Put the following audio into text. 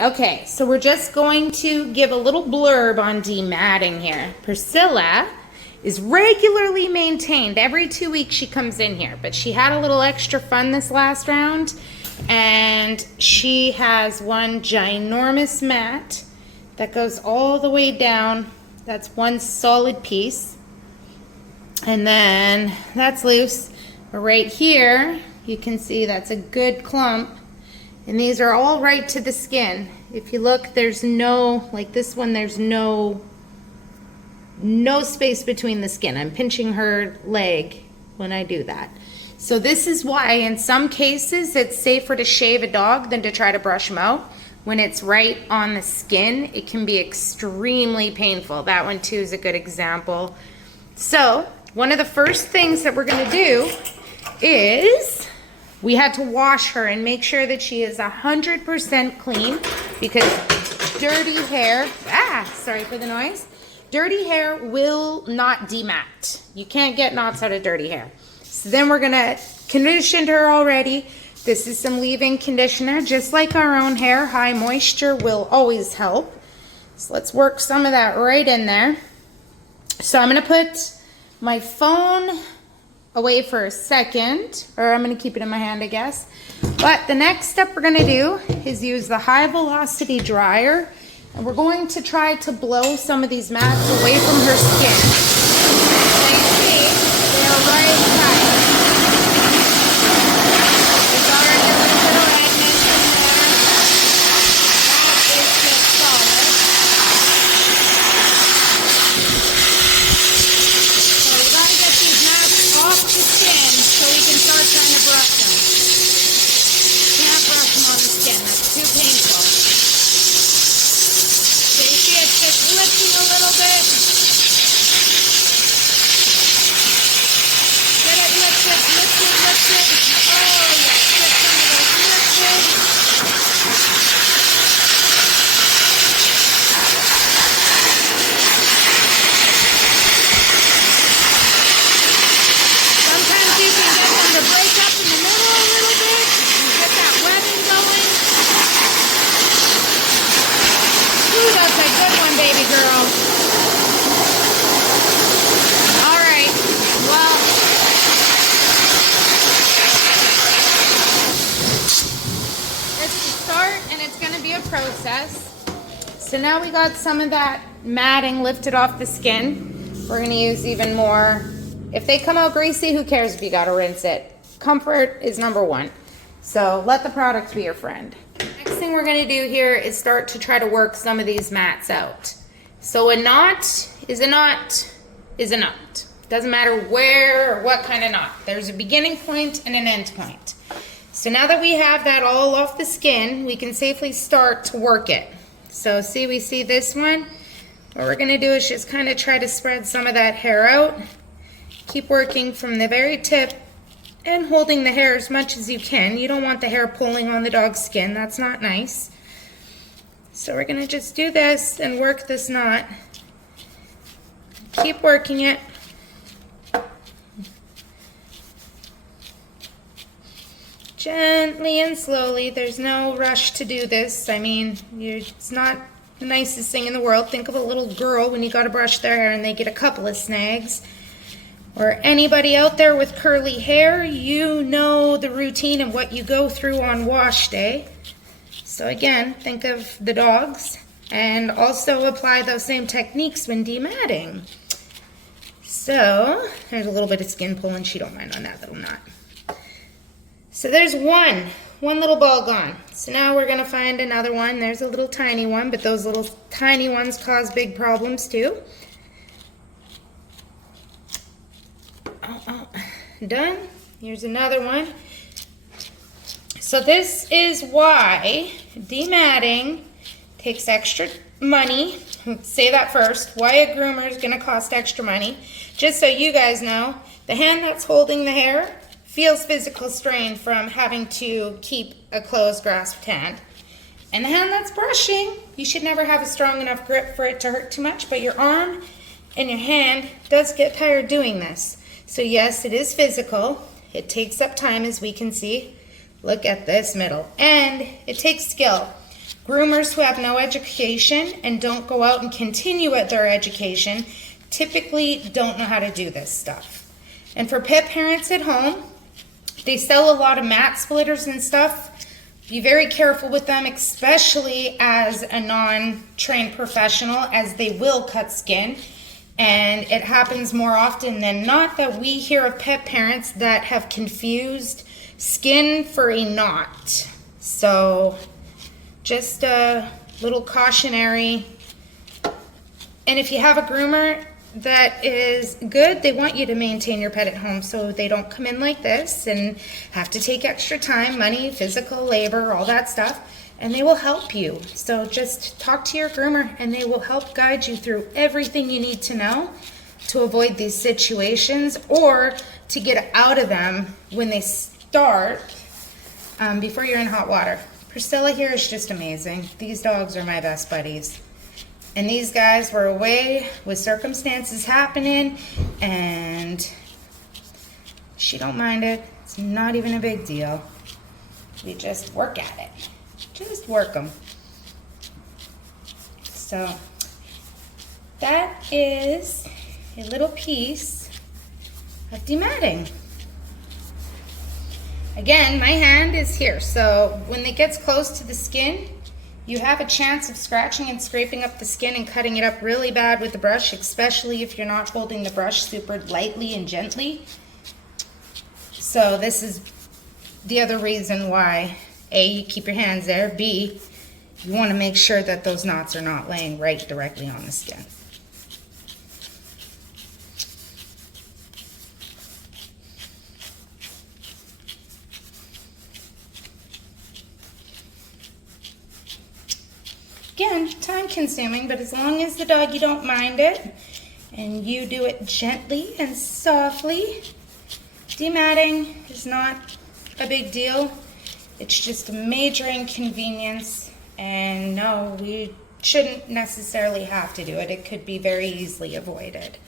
Okay, so we're just going to give a little blurb on dematting here. Priscilla is regularly maintained. Every 2 weeks she comes in here, but she had a little extra fun this last round, and she has one ginormous mat that goes all the way down. That's one solid piece, and then that's loose. But right here, you can see that's a good clump. And these are all right to the skin. If you look, there's no, like this one, there's no space between the skin. I'm pinching her leg when I do that. So this is why in some cases it's safer to shave a dog than to try to brush them out. When it's right on the skin, it can be extremely painful. That one too is a good example. So one of the first things that we're gonna do is we had to wash her and make sure that she is 100% clean, because dirty hair, sorry for the noise, dirty hair will not demat. You can't get knots out of dirty hair. So then we're gonna condition her already. This is some leave-in conditioner, just like our own hair. High moisture will always help. So let's work some of that right in there. So I'm gonna put my phone away for a second, or I'm going to keep it in my hand, I guess. But the next step we're going to do is use the high velocity dryer, and we're going to try to blow some of these mats away from her skin. So you see, they're right tight. There's already a little bit of redness in there. That is just solid. So we got to get these mats off the skin so we can start trying to brush them. Can't brush them on the skin, that's too painful. So you see it's just lifting a little bit. Get it lifted, lifted, lifted. Oh yes, get some of those lifted. Sometimes you can get them to break up in the middle a little bit, get that webbing going. Ooh, that's a good one, baby girl. All right, well, it's the start, and it's going to be a process. So now we got some of that matting lifted off the skin. We're going to use even more. If they come out greasy, who cares if you got to rinse it? Comfort is number one. So let the product be your friend. Next thing we're going to do here is start to try to work some of these mats out. So a knot is a knot is a knot. Doesn't matter where or what kind of knot. There's a beginning point and an end point. So now that we have that all off the skin, we can safely start to work it. So see, we see this one. What we're going to do is just kind of try to spread some of that hair out. Keep working from the very tip and holding the hair as much as you can. You don't want the hair pulling on the dog's skin. That's not nice. So we're going to just do this and work this knot. Keep working it. Gently and slowly. There's no rush to do this. I mean, it's not the nicest thing in the world. Think of a little girl when you got to brush their hair and they get a couple of snags. Or anybody out there with curly hair, you know the routine of what you go through on wash day. So again, think of the dogs and also apply those same techniques when dematting. So there's a little bit of skin pulling. She don't mind on that little knot. So there's one little ball gone. So now we're going to find another one. There's a little tiny one, but those little tiny ones cause big problems too. Done. Here's another one. So this is why dematting takes extra money. Let's say that first. Why a groomer is going to cost extra money. Just so you guys know, the hand that's holding the hair feels physical strain from having to keep a closed grasped hand. And the hand that's brushing, you should never have a strong enough grip for it to hurt too much, but your arm and your hand does get tired doing this. So yes, it is physical. It takes up time, as we can see. Look at this middle. And it takes skill. Groomers who have no education and don't go out and continue at their education typically don't know how to do this stuff. And for pet parents at home, they sell a lot of mat splitters and stuff. Be very careful with them, especially as a non-trained professional, as they will cut skin. And it happens more often than not that we hear of pet parents that have confused skin for a knot. So just a little cautionary. And if you have a groomer that is good, they want you to maintain your pet at home so they don't come in like this and have to take extra time, money, physical labor, all that stuff, and they will help you. So just talk to your groomer and they will help guide you through everything you need to know to avoid these situations or to get out of them when they start before you're in hot water. Priscilla here is just amazing. These dogs are my best buddies. And these guys were away with circumstances happening, and she don't mind it. It's not even a big deal. We just work at it. Just work them. So that is a little piece of dematting. Again, my hand is here, so when it gets close to the skin, you have a chance of scratching and scraping up the skin and cutting it up really bad with the brush, especially if you're not holding the brush super lightly and gently. So this is the other reason why, A, you keep your hands there, B, you want to make sure that those knots are not laying right directly on the skin. Again, time consuming, but as long as the doggy don't mind it and you do it gently and softly, dematting is not a big deal. It's just a major inconvenience, and no, we shouldn't necessarily have to do it. It could be very easily avoided.